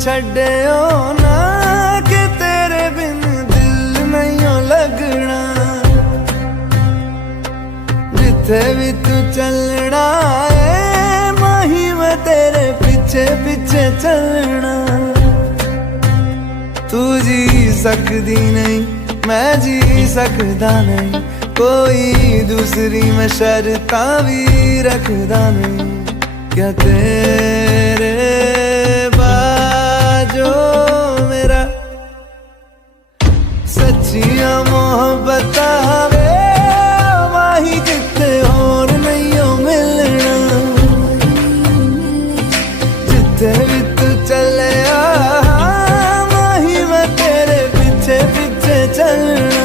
छड्डियो ना कि तेरे बिन दिल नहीं लगना। जिथे भी तू चलना है माही मैं तेरे पीछे पीछे चलना। तू जी सकदी नहीं मैं जी सकदा नहीं, कोई दूसरी मैं शर्तां भी रखदा नहीं। क्या तेरे बाजो मेरा सच्चियां मोहब्बत वे माही जिते होर नहीं हो मिलना। जिथे भी तू चले माही मैं तेरे पीछे पीछे चलना।